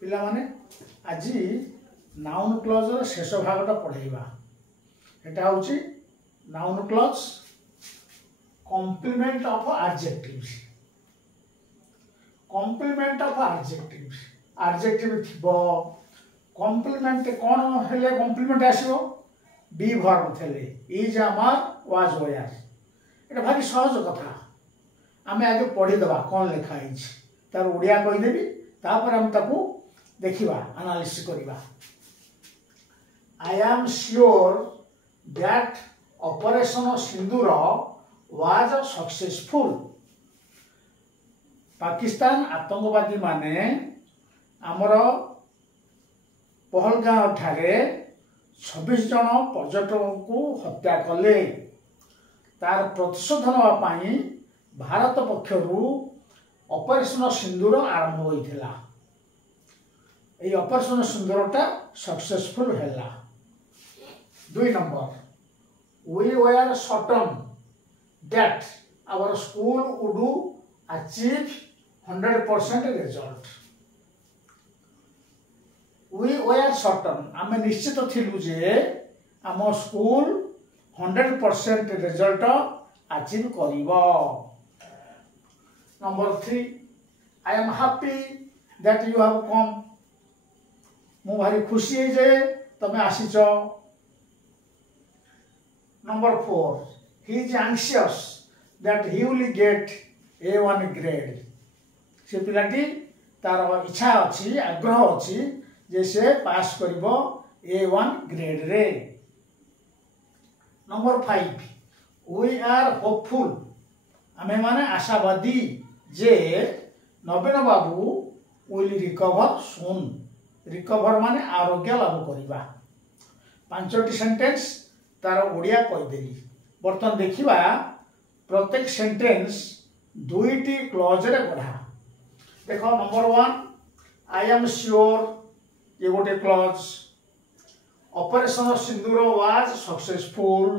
पिला माने आज नाउन क्लज शेष भागटा पढ़ेबा एटा होची noun clause complement of adjectives complement of adjectives adjective थिबो कॉम्प्लीमेंट कोन हेले कॉम्प्लीमेंट आसीबो बी वर्ब थेले इज अमर वाज वेयर एटा भारी सहज कथा आमे आगे पढ़ी दबा कोन लिखा हिच तार ओडिया कहि देबी तापर हम ताकू देखिबा एनालिसिस करिबा I am sure that operation Sindoor was successful Pakistan आतंकवादी माने आमर पहलगांव ठारे 26 जन पर्यटक को हत्या कले तार प्रतिशोध नवा पाई भारत पक्षरु ऑपरेशन सिंदूर आरंभ होइथिला ए ऑपरेशन सिंदूरटा सक्सेसफुल हैला 2 number we were certain that our school would achieve 100% result we were certain आमे निश्चित थिलु जे आम स्कूल 100% रिजल्ट अचीव करिवो number 3 I am happy that you have come मु भारी खुशी है जे तमे आसीचो number 4 he is anxious that he will get A1 grade से पिलाटी तार इच्छा अछि आग्रह अछि जे से पास करिवो A1 ग्रेड रे नंबर 5 we are hopeful आमे माने आशावादी जे नवीन बाबू will recover soon रिकवर माने आरोग्य लाभ करिबा 5टी सेंटेंस तार ओडिया कहि देली बर्तन देखिबा प्रत्येक सेंटेंस 2टी क्लॉज रे गढा देखो नंबर 1 आई एम श्योर ये गोटे clause operation Sindoor was successful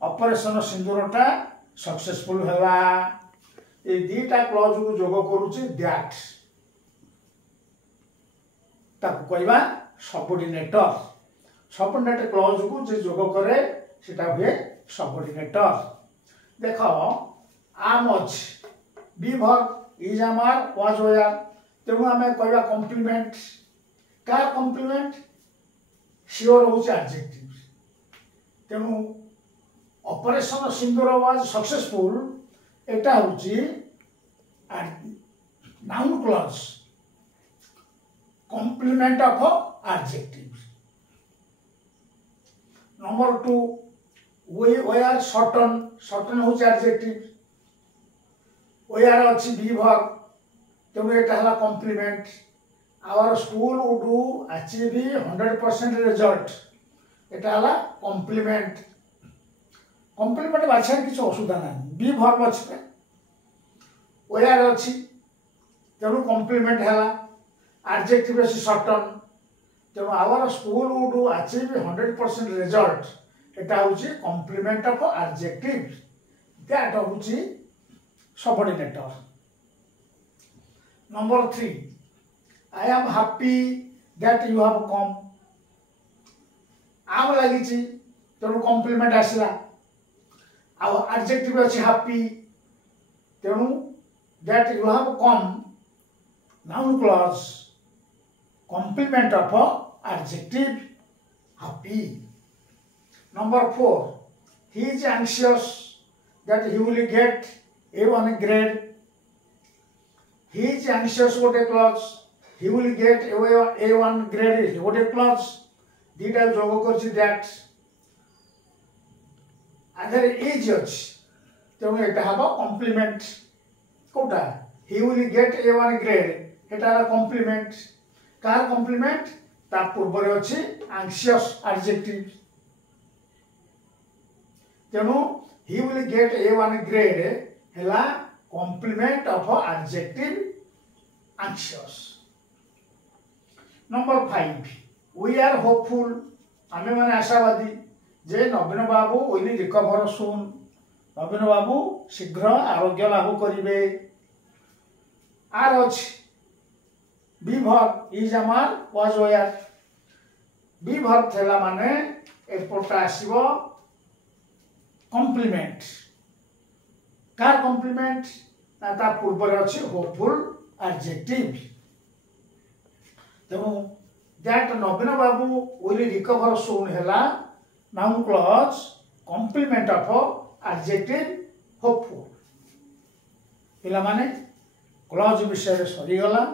operation सिंदूरटा सक्सेसफुल हला ए दीटा क्लॉज को जोग करूची दैट ताकू कहबा सबऑर्डिनेटर सबऑर्डिनेट क्लॉज को जे जोग करे सेटा हुए सबऑर्डिनेटर देखो आम अछि be verb is Amar was were तेनु हमें कहबा कॉम्प्लीमेंट कार कॉम्प्लीमेंट श्योर होची एडजेक्टिव तेनु ऑपरेशन सिंदूर वाज सक्सेसफुल एटा होची noun clause complement of adjective number 2 we were certain होची एडजेक्टिव we are अछि बी वर्ब तेनु एटा हला complement our school would achieve 100% result एटा हला कॉम्प्लीमेंट कॉम्प्लीमेंट बाछा किछ असुविधा नै बी वर्ब अछि we are अछि तेनु कॉम्प्लीमेंट हला एडजेक्टिव अछि certain तेनु our school would achieve 100% result एटा होची कॉम्प्लीमेंट ऑफ एडजेक्टिव दैट होची subordinator number 3 I am happy that you have come आम लागिची तेनु कॉम्प्लीमेंट आसिला आ एडजेक्टिव अछि हैप्पी तेनु that you have come noun clause complement of adjective happy number 4 he is anxious that he will get A1 grade he is anxious what a clause he will get A1 grade what a clause dita jogo korchi that other is अछि तेनु एटा हबो complement कोटा he will get A1 grade एटा complement कार complement ता पूर्व रे अछि anxious adjective तेनु he will get A1 grade हला complement of adjective anxious number 5 we are hopeful आमे माने आशावादी जे नवीन बाबू will recover soon नवीन बाबू शीघ्र आरोग्य लाभ करिवे आर अछि be verb is am are was were be verb थेला माने एरपोर्टा आसीबो कॉम्प्लीमेंट कार कॉम्प्लीमेंट ता पूर्व रे अछि होपफुल एडजेक्टिव तेणु that Naveen Babu will recover soon हैला noun clause complement of adjective hopeful पिला माने क्लॉज विषय रे सरी गला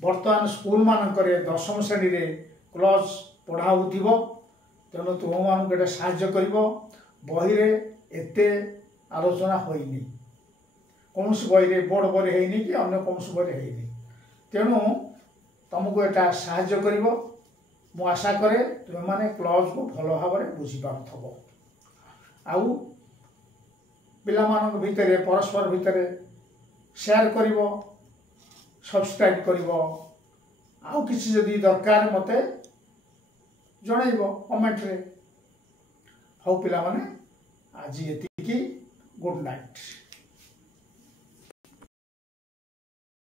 वर्तमान स्कूल मानकरे दशम श्रेणी रे क्लॉज पढ़ाउथिबो तेणु तुम मान के साहाय्य करिवो बही रे एते आलोचना होइनी कौन बही रे बोर्ड बही हेनी कि अन्य कौन बही हेनी तेणु तुमको एटा साहाय्य करिवो मु आशा करे तुम माने क्लॉज को भलो भाव रे बुझी पारथबो आउ पिला मानक भितरे परस्पर भितरे शेयर करिवो सब्सक्राइब करिवो आउ किसी जदि दरकार मते जणैबो कमेंट रे हौ पिला माने आज एतिकी गुड नाइट।